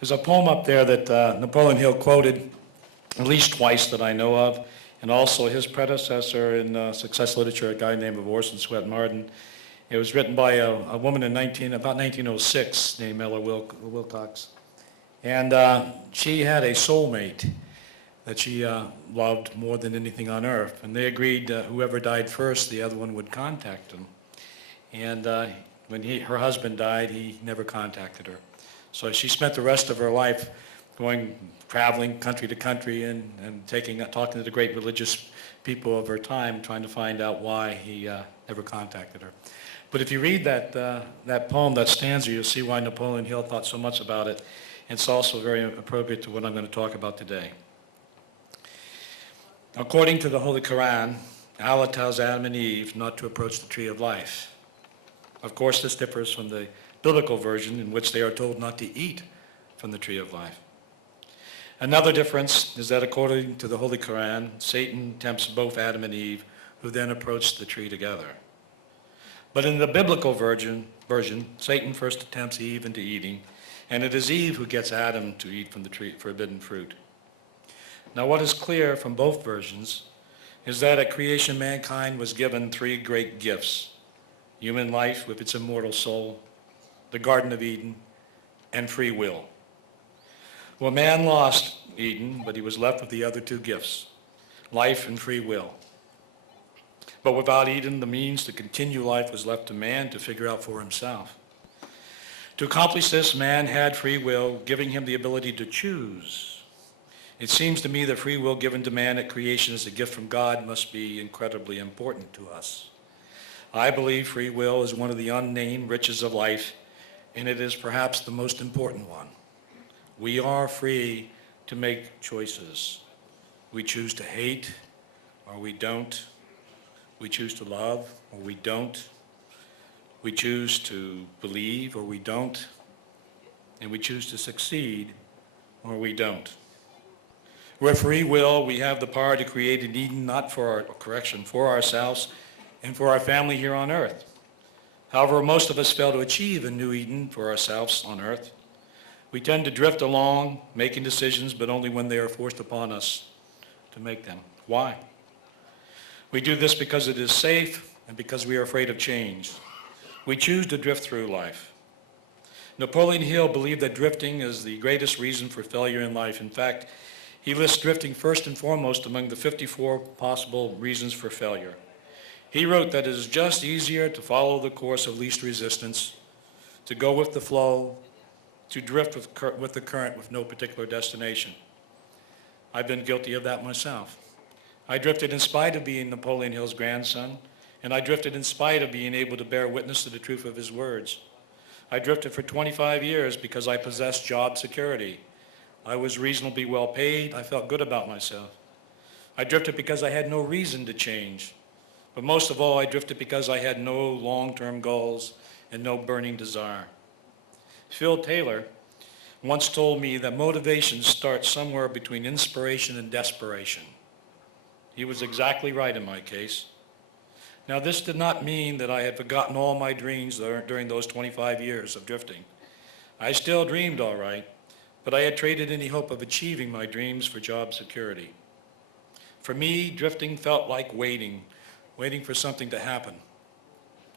There's a poem up there that Napoleon Hill quoted at least twice that I know of, and also his predecessor in success literature, a guy named Orson Swett Martin. It was written by a woman in about 1906 named Ella Wilcox. And she had a soulmate that she loved more than anything on earth. And they agreed whoever died first, the other one would contact him. And when her husband died, he never contacted her. So she spent the rest of her life traveling country to country and talking to the great religious people of her time, trying to find out why he never contacted her. But if you read that poem, that stanza, you'll see why Napoleon Hill thought so much about it. It's also very appropriate to what I'm going to talk about today. According to the Holy Quran, Allah tells Adam and Eve not to approach the tree of life. Of course, this differs from the biblical version in which they are told not to eat from the tree of life. Another difference is that according to the Holy Quran, Satan tempts both Adam and Eve, who then approach the tree together. But in the biblical version, Satan first tempts Eve into eating, and it is Eve who gets Adam to eat from the forbidden fruit. Now, what is clear from both versions is that at creation, mankind was given three great gifts: human life with its immortal soul, the Garden of Eden, and free will. Well, man lost Eden, but he was left with the other two gifts, life and free will. But without Eden, the means to continue life was left to man to figure out for himself. To accomplish this, man had free will, giving him the ability to choose. It seems to me that free will given to man at creation as a gift from God must be incredibly important to us. I believe free will is one of the unnamed riches of life, and it is perhaps the most important one. We are free to make choices. We choose to hate, or we don't. We choose to love, or we don't. We choose to believe, or we don't. And we choose to succeed, or we don't. With free will, we have the power to create an Eden, for ourselves and for our family here on earth. However, most of us fail to achieve a new Eden for ourselves on earth. We tend to drift along, making decisions, but only when they are forced upon us to make them. Why? We do this because it is safe and because we are afraid of change. We choose to drift through life. Napoleon Hill believed that drifting is the greatest reason for failure in life. In fact, he lists drifting first and foremost among the 54 possible reasons for failure. He wrote that it is just easier to follow the course of least resistance, to go with the flow, to drift with the current with no particular destination. I've been guilty of that myself. I drifted in spite of being Napoleon Hill's grandson, and I drifted in spite of being able to bear witness to the truth of his words. I drifted for 25 years because I possessed job security. I was reasonably well paid. I felt good about myself. I drifted because I had no reason to change. But most of all, I drifted because I had no long-term goals and no burning desire. Phil Taylor once told me that motivation starts somewhere between inspiration and desperation. He was exactly right in my case. Now, this did not mean that I had forgotten all my dreams during those 25 years of drifting. I still dreamed all right, but I had traded any hope of achieving my dreams for job security. For me, drifting felt like waiting for something to happen.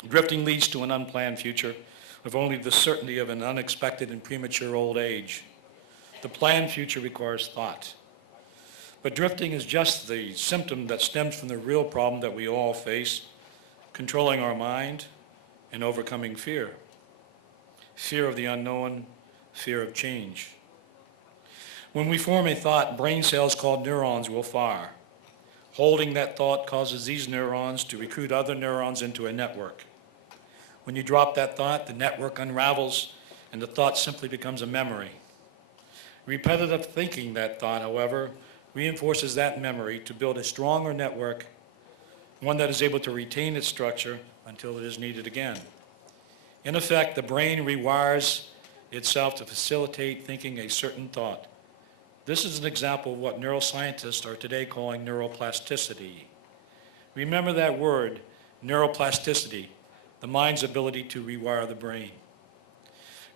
Drifting leads to an unplanned future with only the certainty of an unexpected and premature old age. The planned future requires thought. But drifting is just the symptom that stems from the real problem that we all face: controlling our mind and overcoming fear. Fear of the unknown, fear of change. When we form a thought, brain cells called neurons will fire. Holding that thought causes these neurons to recruit other neurons into a network. When you drop that thought, the network unravels and the thought simply becomes a memory. Repetitive thinking that thought, however, reinforces that memory to build a stronger network, one that is able to retain its structure until it is needed again. In effect, the brain rewires itself to facilitate thinking a certain thought. This is an example of what neuroscientists are today calling neuroplasticity. Remember that word, neuroplasticity, the mind's ability to rewire the brain.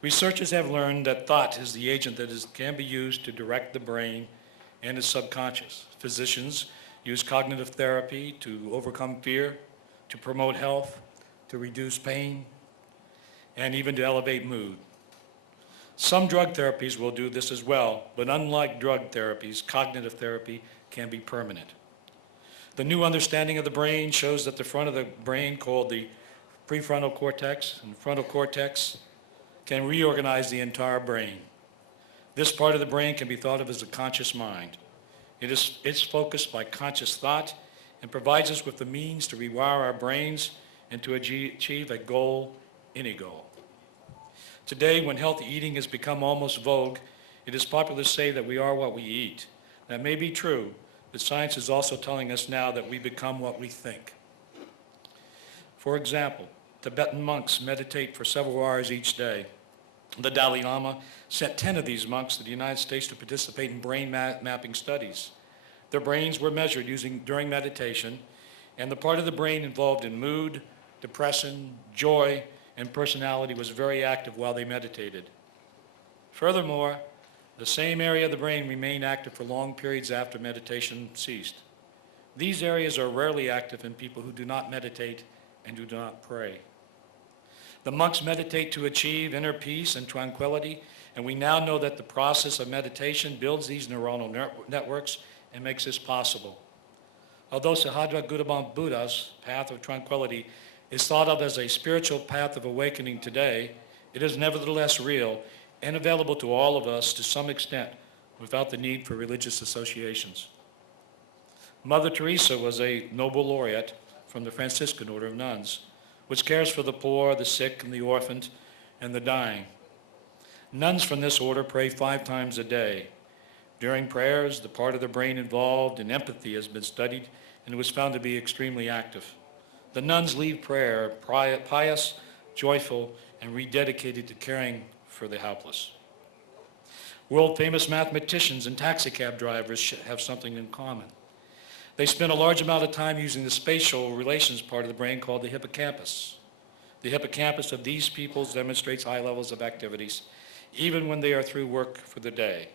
Researchers have learned that thought is the agent that can be used to direct the brain and its subconscious. Physicians use cognitive therapy to overcome fear, to promote health, to reduce pain, and even to elevate mood. Some drug therapies will do this as well, but unlike drug therapies, cognitive therapy can be permanent. The new understanding of the brain shows that the front of the brain, called the prefrontal cortex and frontal cortex, can reorganize the entire brain. This part of the brain can be thought of as a conscious mind. It's focused by conscious thought and provides us with the means to rewire our brains and to achieve a goal, any goal. Today, when healthy eating has become almost vogue, it is popular to say that we are what we eat. That may be true, but science is also telling us now that we become what we think. For example, Tibetan monks meditate for several hours each day. The Dalai Lama sent 10 of these monks to the United States to participate in brain mapping studies. Their brains were measured during meditation, and the part of the brain involved in mood, depression, joy, and personality was very active while they meditated. Furthermore, the same area of the brain remained active for long periods after meditation ceased. These areas are rarely active in people who do not meditate and do not pray. The monks meditate to achieve inner peace and tranquility, and we now know that the process of meditation builds these neuronal networks and makes this possible. Although Sahadra Gautama Buddha's path of tranquility is thought of as a spiritual path of awakening today, it is nevertheless real and available to all of us to some extent without the need for religious associations. Mother Teresa was a Nobel laureate from the Franciscan Order of Nuns, which cares for the poor, the sick, and the orphaned, and the dying. Nuns from this order pray 5 times a day. During prayers, the part of the brain involved in empathy has been studied, and it was found to be extremely active. The nuns leave prayer pious, joyful, and rededicated to caring for the helpless. World-famous mathematicians and taxicab drivers have something in common. They spend a large amount of time using the spatial relations part of the brain called the hippocampus. The hippocampus of these people demonstrates high levels of activities, even when they are through work for the day.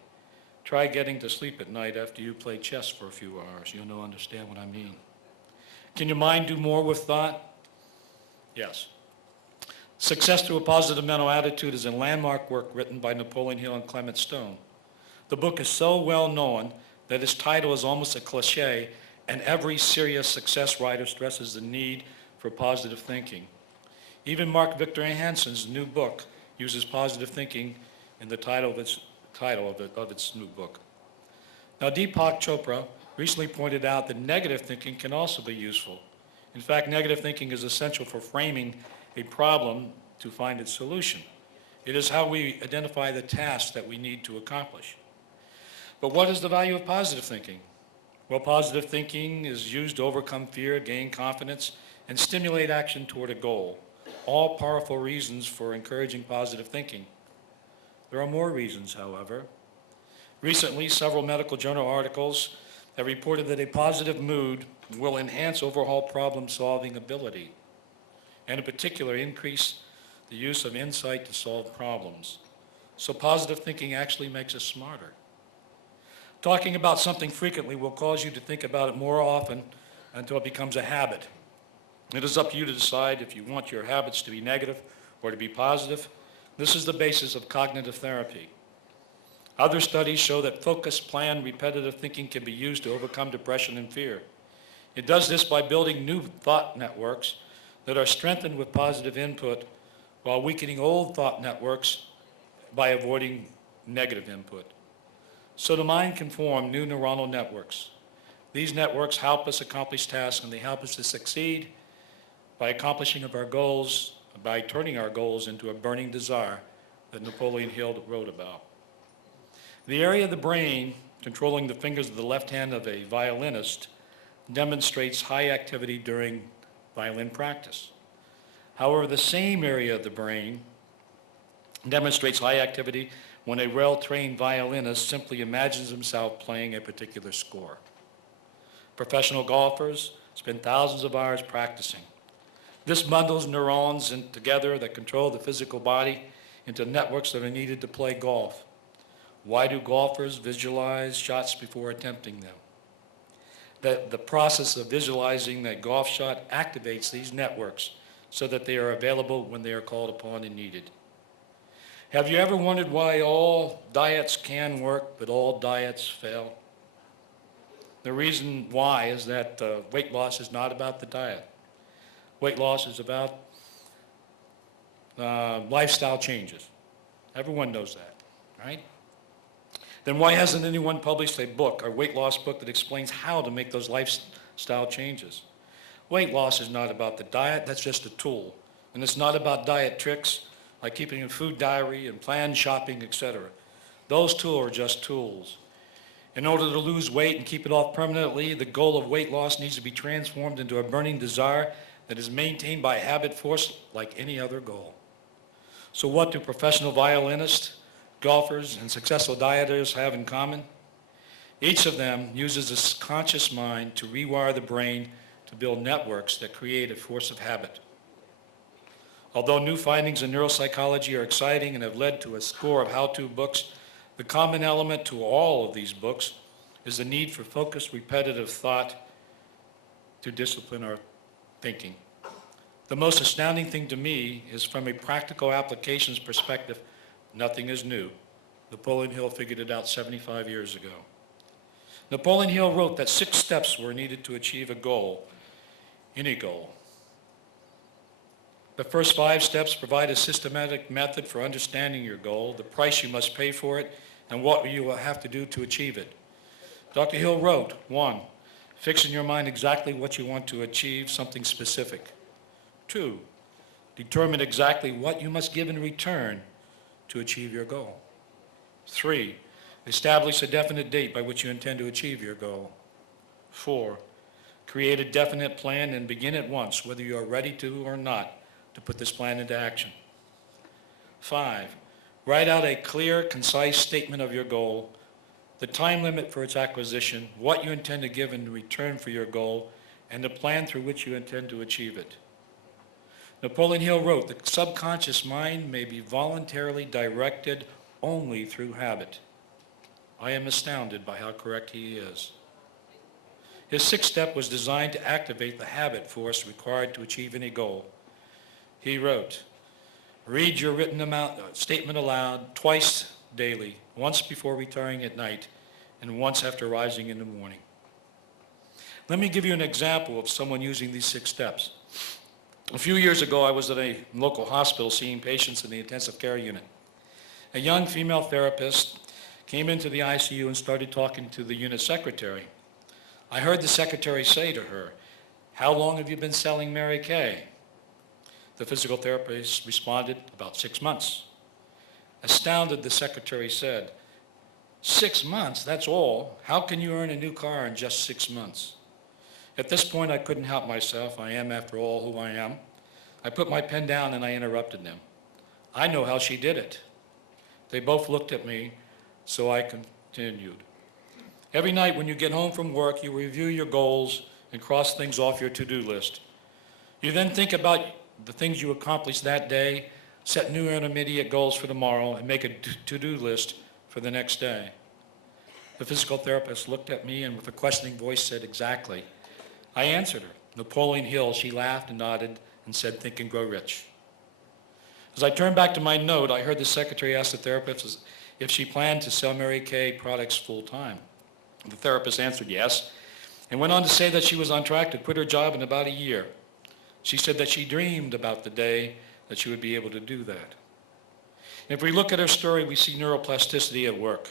Try getting to sleep at night after you play chess for a few hours. You'll understand what I mean. Can your mind do more with thought? Yes. Success Through a Positive Mental Attitude is a landmark work written by Napoleon Hill and Clement Stone. The book is so well known that its title is almost a cliche, and every serious success writer stresses the need for positive thinking. Even Mark Victor Hansen's new book uses positive thinking in the title of its new book. Now, Deepak Chopra recently pointed out that negative thinking can also be useful. In fact, negative thinking is essential for framing a problem to find its solution. It is how we identify the tasks that we need to accomplish. But what is the value of positive thinking? Well, positive thinking is used to overcome fear, gain confidence, and stimulate action toward a goal. All powerful reasons for encouraging positive thinking. There are more reasons, however. Recently, several medical journal articles have reported that a positive mood will enhance overall problem-solving ability, and in particular, increase the use of insight to solve problems. So positive thinking actually makes us smarter. Talking about something frequently will cause you to think about it more often until it becomes a habit. It is up to you to decide if you want your habits to be negative or to be positive. This is the basis of cognitive therapy. Other studies show that focused, planned, repetitive thinking can be used to overcome depression and fear. It does this by building new thought networks that are strengthened with positive input while weakening old thought networks by avoiding negative input. So the mind can form new neuronal networks. These networks help us accomplish tasks, and they help us to succeed by accomplishing of our goals, by turning our goals into a burning desire that Napoleon Hill wrote about. The area of the brain controlling the fingers of the left hand of a violinist demonstrates high activity during violin practice. However, the same area of the brain demonstrates high activity when a well-trained violinist simply imagines himself playing a particular score. Professional golfers spend thousands of hours practicing. This bundles neurons together that control the physical body into networks that are needed to play golf. Why do golfers visualize shots before attempting them? The process of visualizing that golf shot activates these networks so that they are available when they are called upon and needed. Have you ever wondered why all diets can work, but all diets fail? The reason why is that weight loss is not about the diet. Weight loss is about lifestyle changes. Everyone knows that, right? Then why hasn't anyone published a book, a weight loss book, that explains how to make those lifestyle changes? Weight loss is not about the diet, that's just a tool. And it's not about diet tricks like keeping a food diary and planned shopping, etc. Those tools are just tools. In order to lose weight and keep it off permanently, the goal of weight loss needs to be transformed into a burning desire that is maintained by habit force like any other goal. So what do professional violinists, golfers, and successful dieters have in common? Each of them uses a conscious mind to rewire the brain to build networks that create a force of habit. Although new findings in neuropsychology are exciting and have led to a score of how-to books, the common element to all of these books is the need for focused, repetitive thought to discipline our thinking. The most astounding thing to me is from a practical applications perspective, nothing is new. Napoleon Hill figured it out 75 years ago. Napoleon Hill wrote that 6 steps were needed to achieve a goal, any goal. The first 5 steps provide a systematic method for understanding your goal, the price you must pay for it, and what you will have to do to achieve it. Dr. Hill wrote, 1, fix in your mind exactly what you want to achieve, something specific. 2, determine exactly what you must give in return to achieve your goal. 3, establish a definite date by which you intend to achieve your goal. 4, create a definite plan and begin at once, whether you are ready to or not, to put this plan into action. 5, write out a clear, concise statement of your goal, the time limit for its acquisition, what you intend to give in return for your goal, and the plan through which you intend to achieve it. Napoleon Hill wrote, the subconscious mind may be voluntarily directed only through habit. I am astounded by how correct he is. His 6th step was designed to activate the habit force required to achieve any goal. He wrote, read your written statement aloud twice daily, once before retiring at night and once after rising in the morning. Let me give you an example of someone using these 6 steps. A few years ago, I was at a local hospital seeing patients in the intensive care unit. A young female therapist came into the ICU and started talking to the unit secretary. I heard the secretary say to her, how long have you been selling Mary Kay? The physical therapist responded, about 6 months. Astounded, the secretary said, 6 months, that's all. How can you earn a new car in just 6 months? At this point, I couldn't help myself. I am, after all, who I am. I put my pen down and I interrupted them. I know how she did it. They both looked at me, so I continued. Every night when you get home from work, you review your goals and cross things off your to-do list. You then think about the things you accomplished that day, set new intermediate goals for tomorrow, and make a to-do list for the next day. The physical therapist looked at me and with a questioning voice said, exactly. I answered her. Napoleon Hill. She laughed and nodded and said, think and grow rich. As I turned back to my note, I heard the secretary ask the therapist if she planned to sell Mary Kay products full time. The therapist answered yes, and went on to say that she was on track to quit her job in about a year. She said that she dreamed about the day that she would be able to do that. If we look at her story, we see neuroplasticity at work.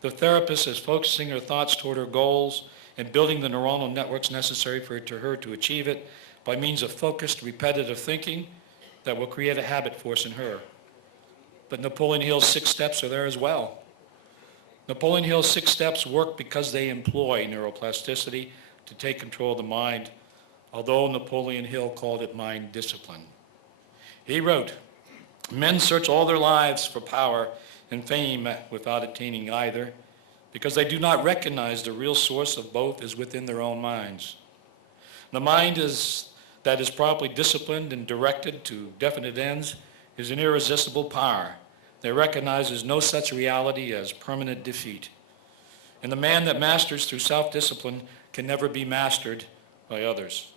The therapist is focusing her thoughts toward her goals and building the neuronal networks necessary for her to achieve it by means of focused, repetitive thinking that will create a habit force in her. But Napoleon Hill's 6 steps are there as well. Napoleon Hill's 6 steps work because they employ neuroplasticity to take control of the mind, although Napoleon Hill called it mind discipline. He wrote, men search all their lives for power and fame without attaining either, because they do not recognize the real source of both is within their own minds. The mind that is properly disciplined and directed to definite ends is an irresistible power that recognizes no such reality as permanent defeat. And the man that masters through self-discipline can never be mastered by others.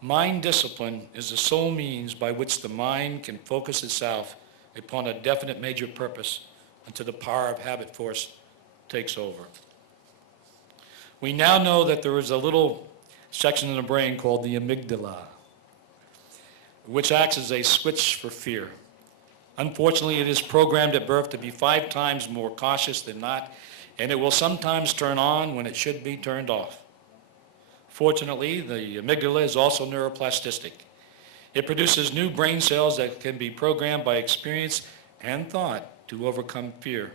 Mind discipline is the sole means by which the mind can focus itself upon a definite major purpose until the power of habit force takes over. We now know that there is a little section in the brain called the amygdala, which acts as a switch for fear. Unfortunately, it is programmed at birth to be 5 times more cautious than not, and it will sometimes turn on when it should be turned off. Fortunately, the amygdala is also neuroplastic. It produces new brain cells that can be programmed by experience and thought to overcome fear.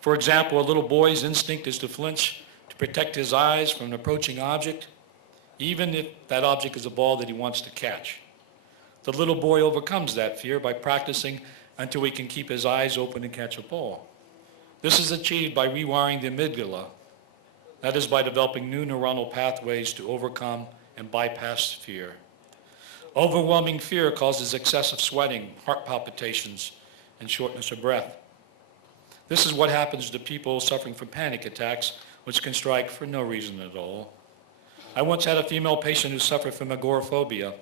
For example, a little boy's instinct is to flinch to protect his eyes from an approaching object, even if that object is a ball that he wants to catch. The little boy overcomes that fear by practicing until he can keep his eyes open and catch a ball. This is achieved by rewiring the amygdala. That is by developing new neuronal pathways to overcome and bypass fear. Overwhelming fear causes excessive sweating, heart palpitations, and shortness of breath. This is what happens to people suffering from panic attacks, which can strike for no reason at all. I once had a female patient who suffered from agoraphobia,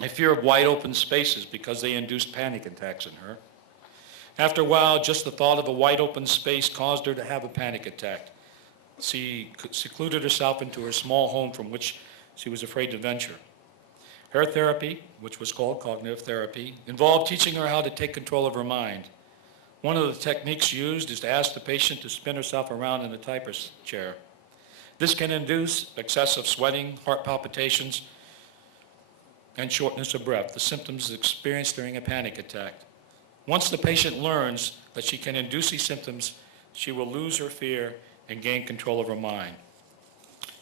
a fear of wide open spaces because they induced panic attacks in her. After a while, just the thought of a wide open space caused her to have a panic attack. She secluded herself into her small home from which she was afraid to venture. Her therapy, which was called cognitive therapy, involved teaching her how to take control of her mind. One of the techniques used is to ask the patient to spin herself around in a typer's chair. This can induce excessive sweating, heart palpitations, and shortness of breath, the symptoms experienced during a panic attack. Once the patient learns that she can induce these symptoms, she will lose her fear and gain control of her mind.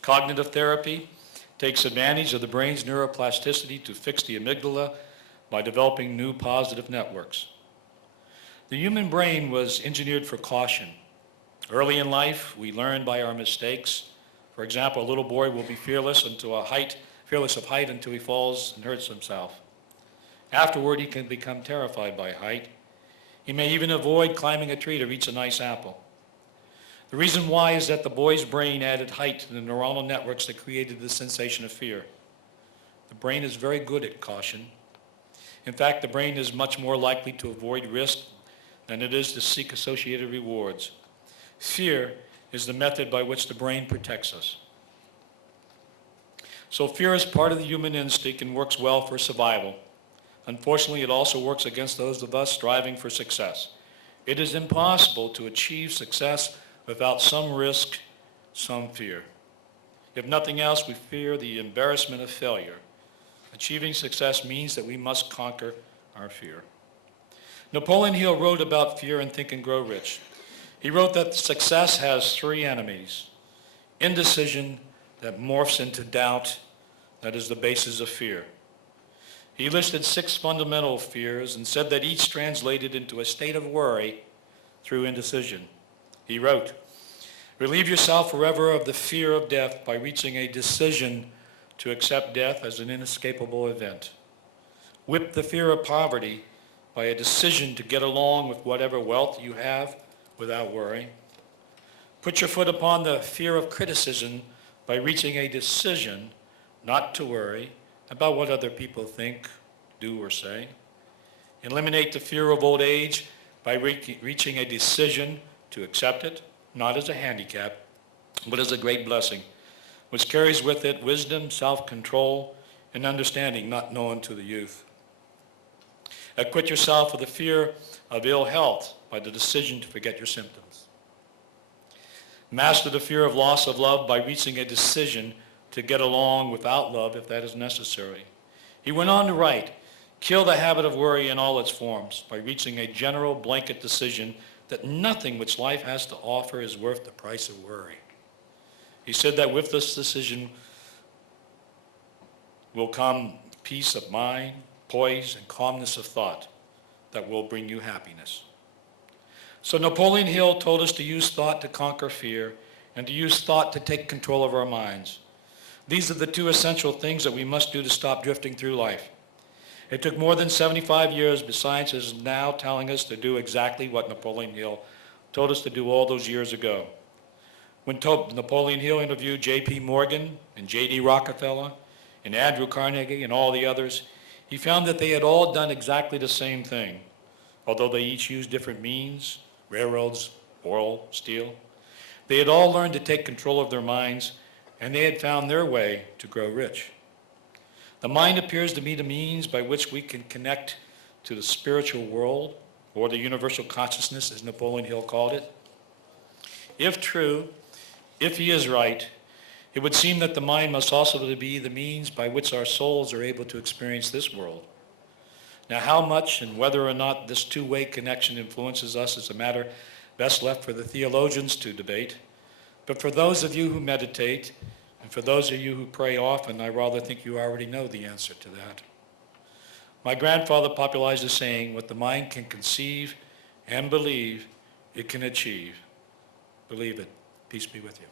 Cognitive therapy takes advantage of the brain's neuroplasticity to fix the amygdala by developing new positive networks. The human brain was engineered for caution. Early in life, we learn by our mistakes. For example, a little boy will be fearless of height until he falls and hurts himself. Afterward, he can become terrified by height. He may even avoid climbing a tree to reach a nice apple. The reason why is that the boy's brain added height to the neuronal networks that created the sensation of fear. The brain is very good at caution. In fact, the brain is much more likely to avoid risk than it is to seek associated rewards. Fear is the method by which the brain protects us. So fear is part of the human instinct and works well for survival. Unfortunately, it also works against those of us striving for success. It is impossible to achieve success without some risk, some fear. If nothing else, we fear the embarrassment of failure. Achieving success means that we must conquer our fear. Napoleon Hill wrote about fear in Think and Grow Rich. He wrote that success has 3 enemies: indecision that morphs into doubt, that is the basis of fear. He listed 6 fundamental fears and said that each translated into a state of worry through indecision. He wrote, "Relieve yourself forever of the fear of death by reaching a decision to accept death as an inescapable event. Whip the fear of poverty by a decision to get along with whatever wealth you have without worry. Put your foot upon the fear of criticism by reaching a decision not to worry about what other people think, do, or say. Eliminate the fear of old age by reaching a decision to accept it, not as a handicap, but as a great blessing, which carries with it wisdom, self-control, and understanding not known to the youth. Acquit yourself of the fear of ill health by the decision to forget your symptoms. Master the fear of loss of love by reaching a decision to get along without love if that is necessary." He went on to write, "Kill the habit of worry in all its forms by reaching a general blanket decision that nothing which life has to offer is worth the price of worry." He said that with this decision will come peace of mind, poise, and calmness of thought that will bring you happiness. So Napoleon Hill told us to use thought to conquer fear and to use thought to take control of our minds. These are the 2 essential things that we must do to stop drifting through life. It took more than 75 years, but science is now telling us to do exactly what Napoleon Hill told us to do all those years ago. When Napoleon Hill interviewed J.P. Morgan and J.D. Rockefeller and Andrew Carnegie and all the others, he found that they had all done exactly the same thing, although they each used different means, railroads, oil, steel. They had all learned to take control of their minds, and they had found their way to grow rich. The mind appears to be the means by which we can connect to the spiritual world, or the universal consciousness, as Napoleon Hill called it. If true, if he is right, it would seem that the mind must also be the means by which our souls are able to experience this world. Now, how much and whether or not this two-way connection influences us is a matter best left for the theologians to debate. But for those of you who meditate, and for those of you who pray often, I rather think you already know the answer to that. My grandfather popularized the saying, what the mind can conceive and believe, it can achieve. Believe it. Peace be with you.